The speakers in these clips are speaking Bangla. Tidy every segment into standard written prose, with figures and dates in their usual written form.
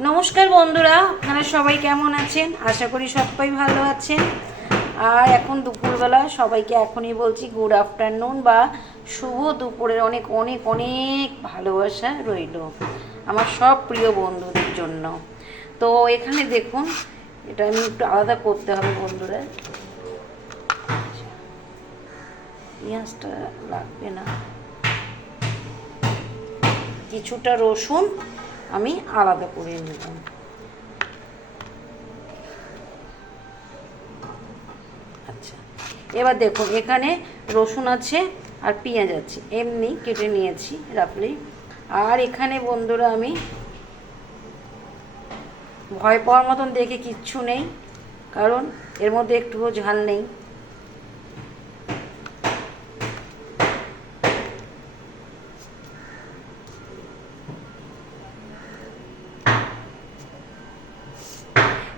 নমস্কার বন্ধুরা, আপনারা সবাই কেমন আছেন? আশা করি সবাই ভালো আছেন। আর এখন দুপুরবেলা সবাইকে এখনই বলছি গুড আফটারনুন বা শুভ দুপুরের অনেক অনেক অনেক ভালোবাসা রইল আমার সব প্রিয় বন্ধুদের জন্য। তো এখানে দেখুন, এটা আমি একটু আলাদা করতে হবে বন্ধুরা। পেঁয়াজটা লাগবে না, কিছুটা রসুন আমি আলাদা করে নিলাম। আচ্ছা, এবার দেখুন এখানে রসুন আছে আর পেঁয়াজ আছে, এমনি কেটে নিয়েছি রাফলি। আর এখানে বন্ধুরা আমি ভয় পাওয়ার মতন দেখে কিচ্ছু নেই, কারণ এর মধ্যে একটুও ঝাল নেই।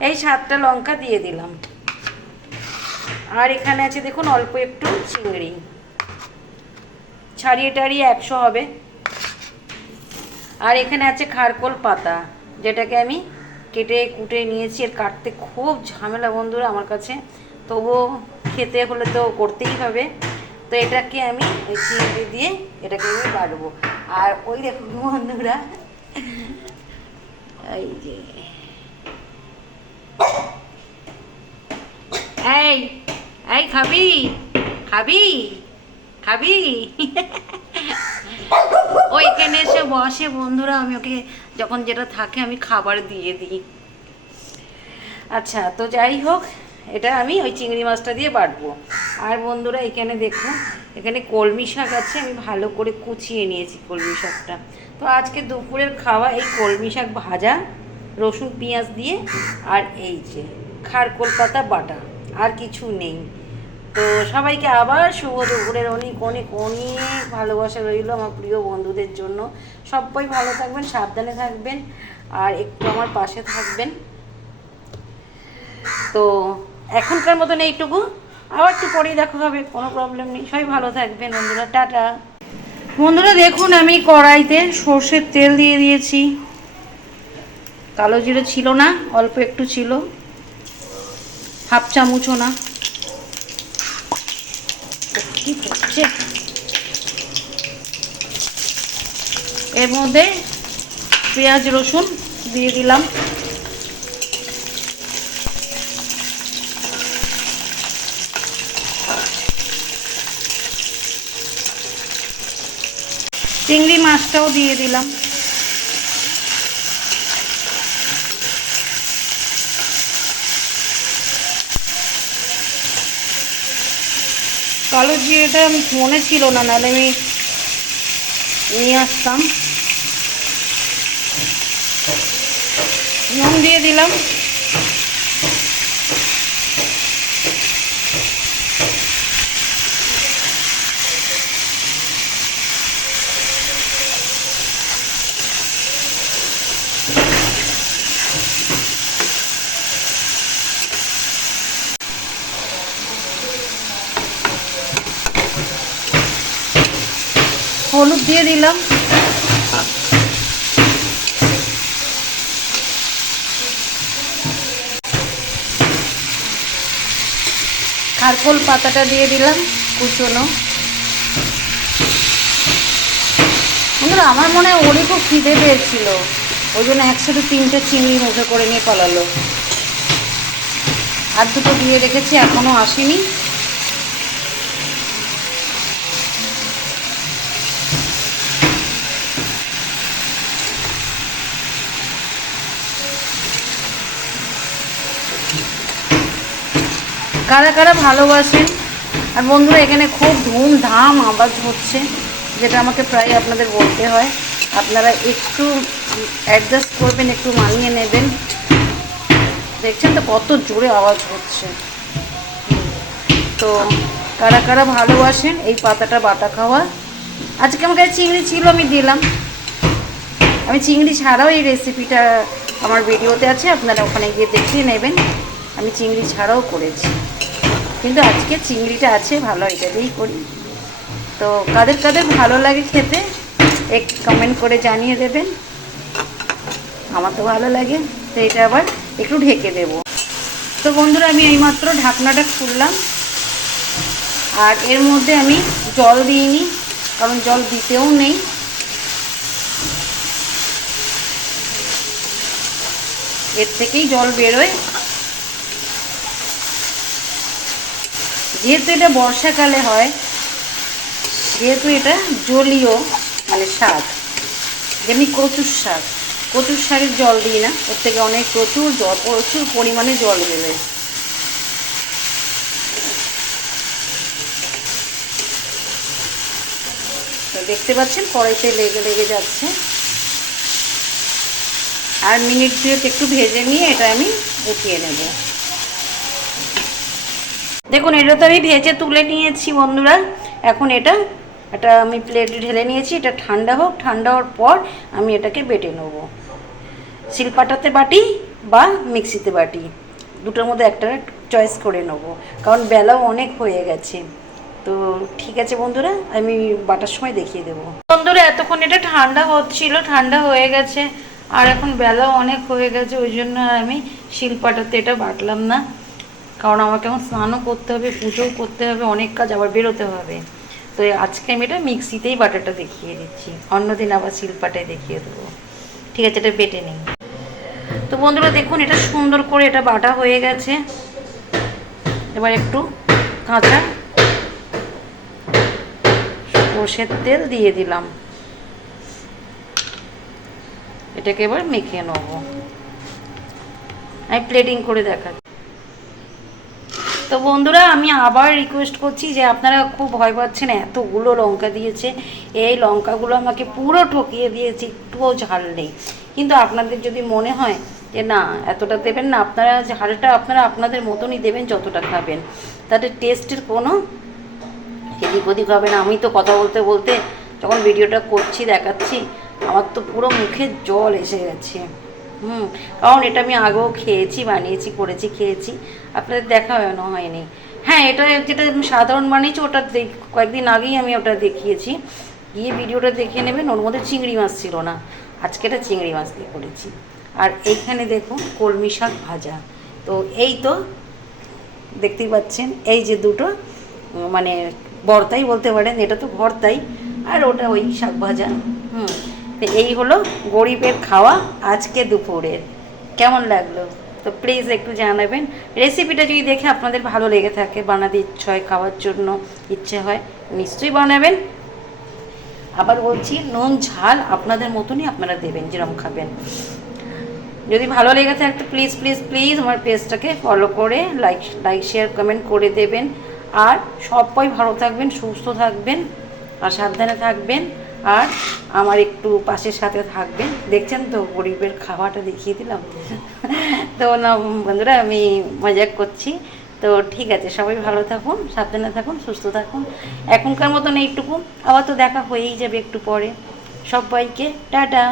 এই 7টা লঙ্কা দিয়ে দিলাম। আর এখানে আছে দেখুন অল্প একটু চিংড়ি, ছাড়িয়ে টাড়িয়ে 100 হবে। আর এখানে আছে খারকোল পাতা, যেটাকে আমি কেটে কুটে নিয়েছি। এর কাটতে খুব ঝামেলা বন্ধুরা আমার কাছে, তবুও খেতে হলে তো করতেই হবে। তো এটাকে আমি ওই চিংড়ি দিয়ে এটাকে আমি বাটবো। আর ওই দেখুন বন্ধুরা, এই যে এই এই খাবি খাবি খাবি ও এখানে এসে বসে বন্ধুরা, আমি ওকে যখন যেটা থাকে আমি খাবার দিয়ে দিই। আচ্ছা, তো যাই হোক, এটা আমি ওই চিংড়ি মাছটা দিয়ে বাটবো। আর বন্ধুরা এখানে দেখুন, এখানে কলমি শাক আছে, আমি ভালো করে কুচিয়ে নিয়েছি কলমি শাকটা। তো আজকে দুপুরের খাওয়া এই কলমি শাক ভাজা, রসুন পেঁয়াজ দিয়ে, আর এই যে খারকোল পাতা বাটা, আর কিছু নেই। তো সবাইকে আবার শুভ দুপুরের অনেক অনেক অনেক ভালোবাসা রইল আমার প্রিয় বন্ধুদের জন্য। সবাই ভালো থাকবেন, সাবধানে থাকবেন, আর একটু আমার পাশে থাকবেন। তো এখনকার মতন এইটুকু, আবার একটু পরেই দেখা হবে, কোনো প্রবলেম নেই। সবাই ভালো থাকবেন বন্ধুরা, টাটা। বন্ধুরা দেখুন, আমি কড়াইতে সর্ষের তেল দিয়ে দিয়েছি। কালো জিরে ছিল না, অল্প একটু ছিল, হাফ চামচও না। কি হচ্ছে এর মধ্যে? পেঁয়াজ রসুন দিয়ে দিলাম। চিংড়ি মাছটাও দিয়ে দিলাম। কালো জিরেটা মনে ছিল না, নাহলে আমি নিয়ে আসতাম। নুন দিয়ে দিলাম। হলুদ দিয়ে দিলাম। খারকোল পাতাটা দিয়ে দিলাম কুচনো। বন্ধুরা আমার মনে হয় ওরই খুব খিদে পেয়েছিল, ওই জন্য একসাথে 3টে চিংড়ি মুখে করে নিয়ে পালালো। আর দুটো দিয়ে রেখেছি, এখনো আসেনি। কারা কারা ভালোবাসেন। আর বন্ধুরা এখানে খুব ধুমধাম আওয়াজ হচ্ছে, যেটা আমাকে প্রায় আপনাদের বলতে হয়। আপনারা একটু অ্যাডজাস্ট করবেন, একটু মানিয়ে নেবেন। দেখছেন তো কত জোরে আওয়াজ হচ্ছে। তো কারা কারা ভালোবাসেন এই পাতাটা বাটা খাওয়া। আজকে আমার কাছে চিংড়ি ছিল, আমি দিলাম। আমি চিংড়ি ছাড়াও এই রেসিপিটা আমার ভিডিওতে আছে, আপনারা ওখানে গিয়ে দেখিয়ে নেবেন। আমি চিংড়ি ছাড়াও করেছি, কিন্তু আজকে চিংড়িটা আছে, ভালো এটা দিয়েই করি। তো কাদের কাদের ভালো লাগে খেতে এক কমেন্ট করে জানিয়ে দেবেন। আমার তো ভালো লাগে। তো এটা আবার একটু ঢেকে দেব। তো বন্ধুরা আমি এইমাত্র ঢাকনাটা খুললাম, আর এর মধ্যে আমি জল দিইনি, কারণ জল দিতেও নেই। এর থেকেই জল বেরোয়। যেহেতু এটা বর্ষাকালে হয়, যেহেতু এটা জলীয় মানে শাক, যেমনি কচুর শাক, কচুর শাকের জল দিই না, ওর থেকে অনেক প্রচুর পরিমাণে জল বেরোয়। তো দেখতে পাচ্ছেন কড়াইতে লেগে লেগে যাচ্ছে। আর মিনিট দুয়েক একটু ভেজে নিয়ে এটা আমি উঠিয়ে নেব। দেখুন এটা তো আমি ভেজে তুলে নিয়েছি বন্ধুরা। এখন এটা আমি প্লেটে ঢেলে নিয়েছি। এটা ঠান্ডা হোক, ঠান্ডা হওয়ার পর আমি এটাকে বেটে নেব। শিলপাটাতে বাটি বা মিক্সিতে বাটি, দুটোর মধ্যে একটা চয়েস করে নেব, কারণ বেলাও অনেক হয়ে গেছে। তো ঠিক আছে বন্ধুরা, আমি বাটার সময় দেখিয়ে দেবো। বন্ধুরা এতক্ষণ এটা ঠান্ডা হচ্ছিল, ঠান্ডা হয়ে গেছে, আর এখন বেলাও অনেক হয়ে গেছে, ওই জন্য আমি শিলপাটাতে এটা বাটলাম না, কারণ আমাকে এখন স্নানও করতে হবে, পুজোও করতে হবে, অনেক কাজ, আবার বেরোতে হবে। তো আজকে আমি এটা মিক্সিতেই বাটাটা দেখিয়ে দিচ্ছি, অন্যদিন আবার শিলপাটায় দেখিয়ে দেবো। ঠিক আছে, এটা বেটে নিই। তো বন্ধুরা দেখুন এটা সুন্দর করে এটা বাটা হয়ে গেছে। এবার একটু কাঁচা সর্ষের তেল দিয়ে দিলাম, এটাকে এবার মেখে নেব। আমি প্লেটিং করে দেখাচ্ছি। তো বন্ধুরা আমি আবার রিকোয়েস্ট করছি যে আপনারা খুব ভয় পাচ্ছেন, এতগুলো লঙ্কা দিয়েছে, এই লঙ্কাগুলো আমাকে পুরো ঠকিয়ে দিয়েছে, একটুও ঝাল নেই। কিন্তু আপনাদের যদি মনে হয় যে না এতটা দেবেন না, আপনারা ঝালটা আপনাদের মতনই দেবেন যতটা খাবেন, তাতে টেস্টের কোনো এদিক ওদিক হবে না। আমি তো কথা বলতে বলতে যখন ভিডিওটা করছি দেখাচ্ছি, আমার তো পুরো মুখে জল এসে গেছে। কারণ এটা আমি আগেও খেয়েছি, বানিয়েছি, করেছি, খেয়েছি, আপনাদের দেখা হয়নি। হ্যাঁ, এটা যেটা সাধারণ বানিয়েছি ওটা কয়েকদিন আগেই আমি ওটা দেখিয়েছি, গিয়ে ভিডিওটা দেখে নেবেন। ওর মধ্যে চিংড়ি মাছ ছিল না, আজকে এটা চিংড়ি মাছ দিয়ে করেছি। আর এইখানে দেখুন কলমি শাক ভাজা। তো এই তো দেখতেই পাচ্ছেন, এই যে দুটো মানে ভর্তাই বলতে পারেন, এটা তো ভর্তাই, আর ওটা ওই শাক ভাজা। তো এই হলো গরিবের খাওয়া আজকে দুপুরের। কেমন লাগলো তো প্লিজ একটু জানাবেন। রেসিপিটা যদি দেখে আপনাদের ভালো লেগে থাকে, বানাতে ইচ্ছে হয়, খাওয়ার জন্য ইচ্ছে হয়, নিশ্চয়ই বানাবেন। আবার বলছি নুন ঝাল আপনাদের মতনই আপনারা দেবেন, যেরকম খাবেন। যদি ভালো লেগে থাকে তো প্লিজ প্লিজ প্লিজ আমার পেজটাকে ফলো করে লাইক শেয়ার কমেন্ট করে দেবেন। আর সবাই ভালো থাকবেন, সুস্থ থাকবেন, আর সাবধানে থাকবেন, আর আমার একটু পাশের সাথে থাকবেন। দেখছেন তো গরিবের খাওয়াটা দেখিয়ে দিলাম। তো না বন্ধুরা আমি মজা করছি। তো ঠিক আছে, সবাই ভালো থাকুন, সাবধানে থাকুন, সুস্থ থাকুন। এখনকার মতন এইটুকু, আবার তো দেখা হয়েই যাবে একটু পরে। সবাইকে টাটা।